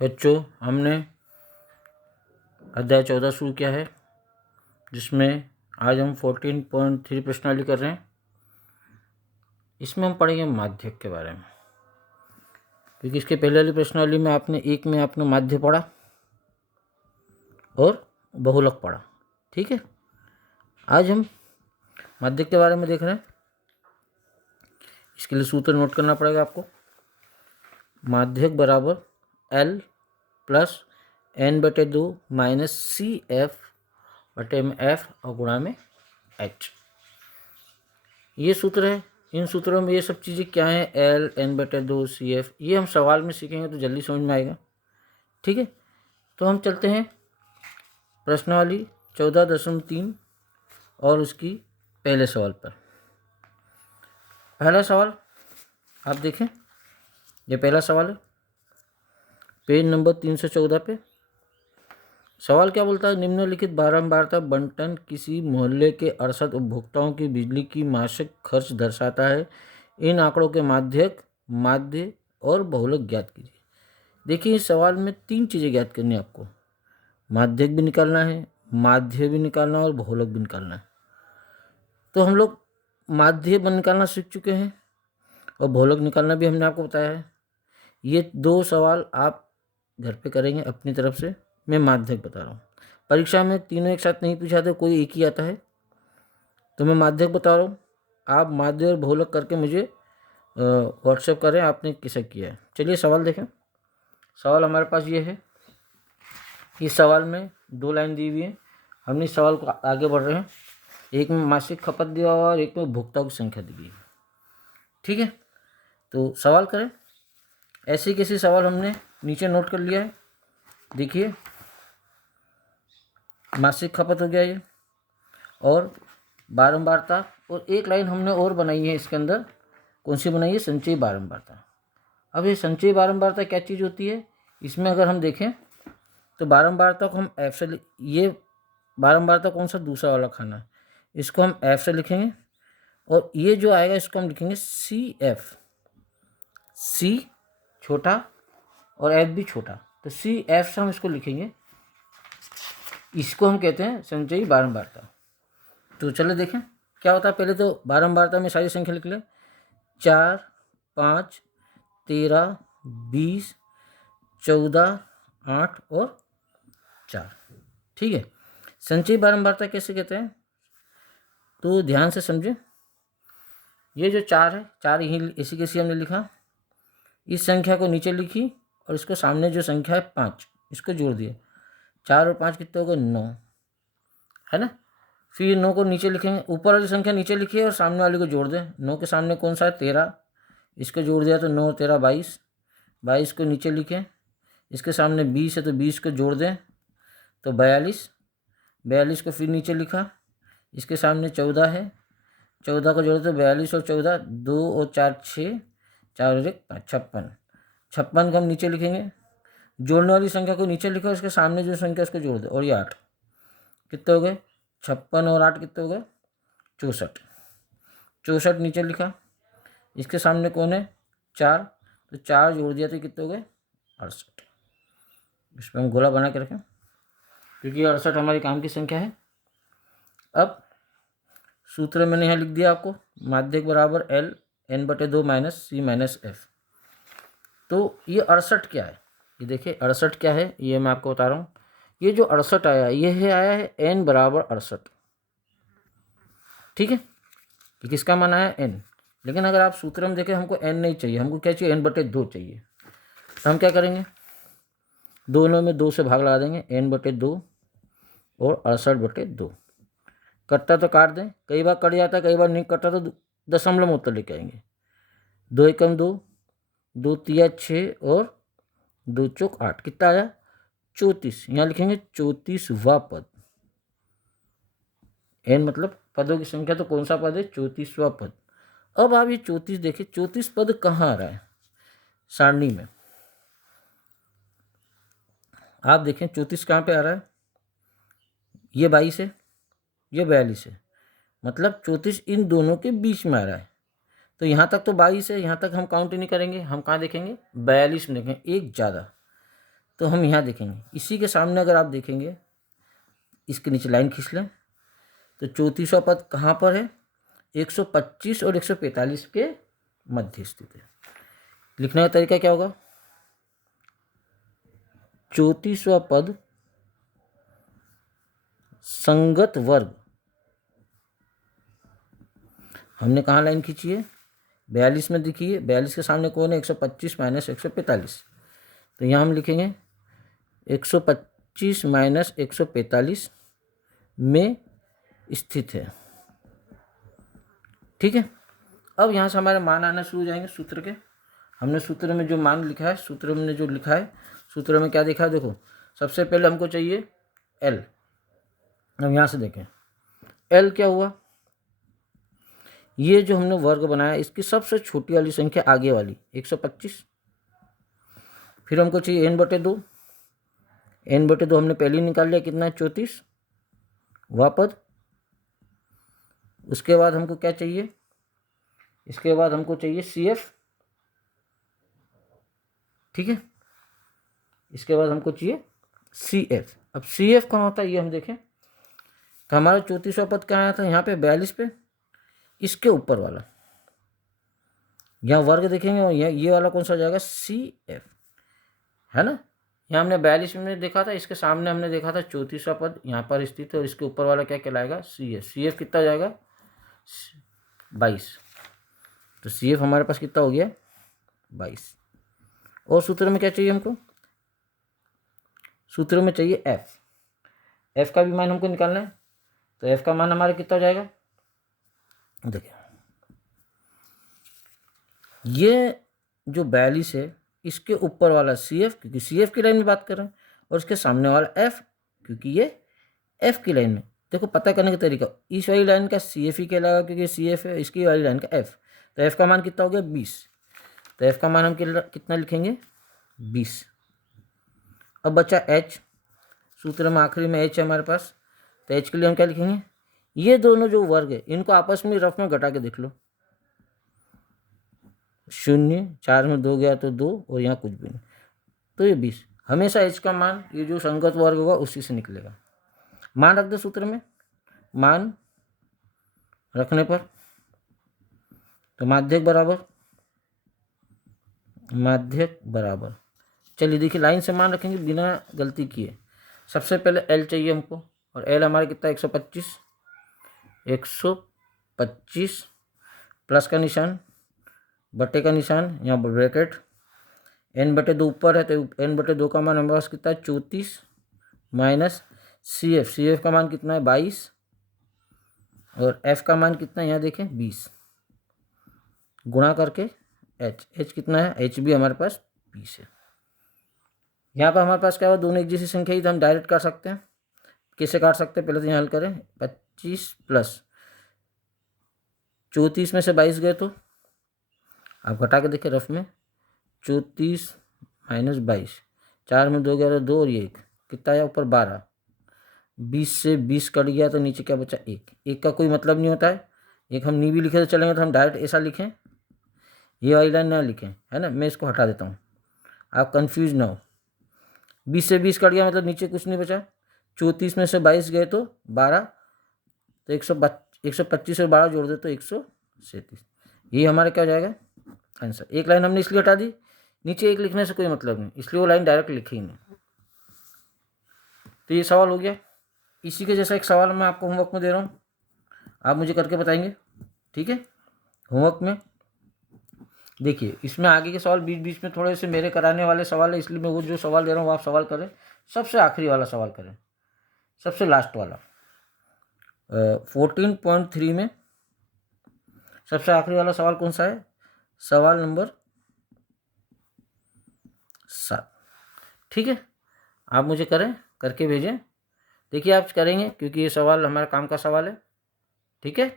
बच्चों, हमने अध्याय 14 शुरू किया है, जिसमें आज हम 14.3 प्रश्नावली कर रहे हैं। इसमें हम पढ़ेंगे माध्यक के बारे में, क्योंकि इसके पहले वाली प्रश्नावली में आपने माध्य पढ़ा और बहुलक पढ़ा। ठीक है, आज हम माध्यक के बारे में देख रहे हैं। इसके लिए सूत्र नोट करना पड़ेगा आपको। माध्यक बराबर L plus N/2 minus CF/F और गुणा में H। ये सूत्र है। इन सूत्रों में ये सब चीज़ें क्या हैं, L, N/2, CF, ये हम सवाल में सीखेंगे तो जल्दी समझ में आएगा। ठीक है, तो हम चलते हैं प्रश्नावली 14.3 और उसकी पहले सवाल पर। पहला सवाल आप देखें, ये पहला सवाल है पेज नंबर 314 पे। सवाल क्या बोलता है, निम्नलिखित बारंबारता बंटन किसी मोहल्ले के 68 उपभोक्ताओं की बिजली की मासिक खर्च दर्शाता है। इन आंकड़ों के माध्य और बहुलक ज्ञात कीजिए। देखिए, इस सवाल में 3 चीज़ें ज्ञात करनी है आपको। माध्यक भी निकालना है, माध्य भी निकालना है और बहुलक भी निकालना है। तो हम लोग माध्य निकालना सीख चुके हैं और बहुलक निकालना भी हमने आपको बताया है। ये 2 सवाल आप घर पे करेंगे अपनी तरफ से। मैं माध्यक बता रहा हूँ। परीक्षा में तीनों एक साथ नहीं पूछाते, कोई एक ही आता है, तो मैं माध्यक बता रहा हूँ। आप माध्य और बहुलक करके मुझे व्हाट्सएप करें आपने किसे किया है। चलिए सवाल देखें। सवाल हमारे पास ये है। इस सवाल में 2 लाइन दी हुई है। हमने इस सवाल को आगे बढ़ रहे हैं। एक में मासिक खपत दिया हुआ और एक में उपभोक्ताओं की संख्या दी गई है। ठीक है, तो सवाल करें। ऐसे कैसे सवाल हमने नीचे नोट कर लिया है। देखिए, मासिक खपत हो गया ये, और बारंबारता, और एक लाइन हमने और बनाई है इसके अंदर। कौन सी बनाई है, संचयी बारंबारता। अब ये संचयी बारंबारता क्या चीज़ होती है, इसमें अगर हम देखें तो बारंबारता को हम F से, ये बारंबारता कौन सा, दूसरा वाला खाना, इसको हम F से लिखेंगे, और ये जो आएगा इसको हम लिखेंगे CF। C छोटा और F भी छोटा, तो CF से हम इसको लिखेंगे। इसको हम कहते हैं संचयी बारंबारता। तो चलो देखें क्या होता है। पहले तो बारंबारता में सारी संख्या लिख लें। 4, 5, 13, 20, 14, 8 और 4। ठीक है, संचयी बारंबारता कैसे कहते हैं, तो ध्यान से समझे। ये जो 4 है, 4 यहीं ऐसी कैसी हमने लिखा, इस संख्या को नीचे लिखी और इसको सामने जो संख्या है 5, इसको जोड़ दिया। 4 और 5 कितने हो गए, 9, है ना। फिर 9 को नीचे लिखेंगे, ऊपर वाली संख्या नीचे लिखिए और सामने वाली को जोड़ दें। 9 के सामने कौन सा है, 13, इसको जोड़ दिया तो 9 और 13 22। 22 को नीचे लिखें, इसके सामने 20 है तो 20 को जोड़ दें तो 42। 42 को फिर नीचे लिखा, इसके सामने 14 है, 14 को जोड़े तो 42 और 14, 2 और 4 6, 4 और 1 5, 56। 56 को हम नीचे लिखेंगे, जोड़ने वाली संख्या को नीचे लिखो, उसके सामने जो संख्या उसको जोड़ दो, और ये 8। कितने हो गए, 56 और 8 कितने हो गए, 64। 64 नीचे लिखा, इसके सामने कौन है, 4, तो 4 जोड़ दिया तो कितने हो गए, 68। इस पर हम गोला बना के रखें, क्योंकि 68 हमारी काम की संख्या है। अब सूत्र मैंने यहाँ लिख दिया आपको, माध्यक बराबर L N/2 माइनस C-F। तो ये 68 क्या है, ये देखिए 68 क्या है, ये मैं आपको बता रहा हूँ। ये जो 68 आया, ये आया है N बराबर 68। ठीक है, ये किसका मान आया, N। लेकिन अगर आप सूत्र में देखें, हमको N नहीं चाहिए, हमको क्या चाहिए, N/2 चाहिए। तो हम क्या करेंगे, दोनों में 2 से भाग लगा देंगे, N/2 और 68/2। कटता तो काट दें, कई बार कट जाता है, कई बार नहीं कटता तो दशमलव में उत्तर लेके आएंगे। 2 एकम 2, 2 तिया 6 और 2 चौक 8, कितना आया, 34। यहाँ लिखेंगे 34वां पद। N मतलब पदों की संख्या, तो कौन सा पद है, 34वां पद। अब आप ये 34 देखिए, 34 पद कहाँ आ रहा है, सारणी में। आप देखें 34 कहाँ पे आ रहा है, ये 22 है, ये 42 है, मतलब 34 इन दोनों के बीच में आ रहा है। तो यहाँ तक तो 22 है, यहाँ तक हम काउंट नहीं करेंगे, हम कहाँ देखेंगे, 42 में देखेंगे, एक ज़्यादा। तो हम यहाँ देखेंगे, इसी के सामने अगर आप देखेंगे, इसके नीचे लाइन खींच लें, तो 34वां पद कहाँ पर है? 125 और 145 के मध्य स्थित है। लिखने का तरीका क्या होगा? 34वां पद संगत वर्ग, हमने कहाँ लाइन खींची है? 42 में देखिए, 42 के सामने कौन है? 125 माइनस 145। तो यहाँ हम लिखेंगे 125 माइनस 145 में स्थित है। ठीक है, अब यहाँ से हमारे मान आना शुरू हो जाएंगे सूत्र के। हमने सूत्र में जो मान लिखा है, सूत्र में जो लिखा है, सूत्र में क्या देखा है? देखो, सबसे पहले हमको चाहिए L। अब यहाँ से देखें L क्या हुआ? ये जो हमने वर्ग बनाया, इसकी सबसे छोटी वाली संख्या आगे वाली 125। फिर हमको चाहिए n/2। n/2 हमने पहले ही निकाल लिया, कितना है? 34 वापद। उसके बाद हमको क्या चाहिए? इसके बाद हमको चाहिए CF। ठीक है, इसके बाद हमको चाहिए CF। अब CF कहाँ होता है ये हम देखें। तो हमारा 34वां पद क्या आया था? यहाँ पे 42 पे, इसके ऊपर वाला, यहाँ वर्ग देखेंगे और ये वाला कौन सा हो जाएगा? CF, है ना। यहाँ हमने 42 में देखा था, इसके सामने हमने देखा था 34वां पद यहाँ पर स्थित है, और इसके ऊपर वाला क्या कहलाएगा? CF। CF कितना हो जाएगा? 22। तो CF हमारे पास कितना हो गया? 22। और सूत्र में क्या चाहिए हमको? सूत्र में चाहिए F। F का भी मान हमको निकालना है। तो F का मान हमारा कितना हो जाएगा? देखिए, ये जो 42 है, इसके ऊपर वाला CF, क्योंकि CF की लाइन में बात कर रहे हैं, और इसके सामने वाला F, क्योंकि ये F की लाइन में। देखो, पता करने का तरीका, इस वाली लाइन का CF ही कहलाएगा क्योंकि CF है, इसकी वाली लाइन का F। तो F का मान कितना हो गया? 20। तो F का मान हम कितना लिखेंगे? 20। अब बचा H। सूत्र में आखिरी में H है हमारे पास। तो H के लिए हम क्या लिखेंगे? ये दोनों जो वर्ग है, इनको आपस में रफ में घटा के देख लो। 0, 4 में 2 गया तो 2, और यहाँ कुछ भी नहीं, तो ये 20। हमेशा H का मान, ये जो संगत वर्ग होगा उसी से निकलेगा। मान रख दो सूत्र में। मान रखने पर तो माध्यक बराबर, चलिए देखिए, लाइन से मान रखेंगे बिना गलती किए। सबसे पहले L चाहिए हमको, और L हमारा कितना? 125। 125 प्लस का निशान, बटे का निशान, यहाँ ब्रैकेट, n/2 ऊपर है, तो n/2 का मान हमारे पास कितना है? 34 माइनस CF का मान कितना है? 22, और F का मान कितना है? यहाँ देखें 20, गुणा करके H कितना है? H भी हमारे पास 20 है। यहाँ पर हमारे पास क्या हुआ? दोनों एक जैसी संख्या ही, तो हम डायरेक्ट कर सकते हैं। कैसे काट सकते हैं? पहले तो यहाँ हल करें। 25 प्लस 34 में से 22 गए तो आप घटा के देखें रफ में, 34 माइनस 22, 4 में 2 गया तो 2, और ये 1, कितना आया ऊपर? 12। 20 से 20 कट गया तो नीचे क्या बचा? 1। 1 का कोई मतलब नहीं होता है। एक हम नी भी लिखे तो चलेंगे, तो हम डायरेक्ट ऐसा लिखें, ये वाली लाइन ना लिखें, है ना। मैं इसको हटा देता हूँ, आप कंफ्यूज ना हो। 20 से 20 कट गया मतलब नीचे कुछ नहीं बचा। 34 में से 22 गए तो 12, तो 125 से 12 जोड़ दे तो 137। ये हमारा क्या हो जाएगा? आंसर। एक लाइन हमने इसलिए हटा दी, नीचे 1 लिखने से कोई मतलब नहीं, इसलिए वो लाइन डायरेक्ट लिखी ही नहीं। तो ये सवाल हो गया। इसी के जैसा एक सवाल मैं आपको होमवर्क में दे रहा हूँ, आप मुझे करके बताएंगे, ठीक है। होमवर्क में देखिए, इसमें आगे के सवाल बीच बीच में थोड़े से मेरे कराने वाले सवाल है, इसलिए मैं वो जो सवाल दे रहा हूँ वो आप सवाल करें। सबसे आखिरी वाला सवाल करें, सबसे लास्ट वाला 14.3 में सबसे आखिरी वाला सवाल कौन सा है? सवाल नंबर 7। ठीक है, आप मुझे करें, करके भेजें। देखिए आप करेंगे क्योंकि ये सवाल हमारे काम का सवाल है, ठीक है।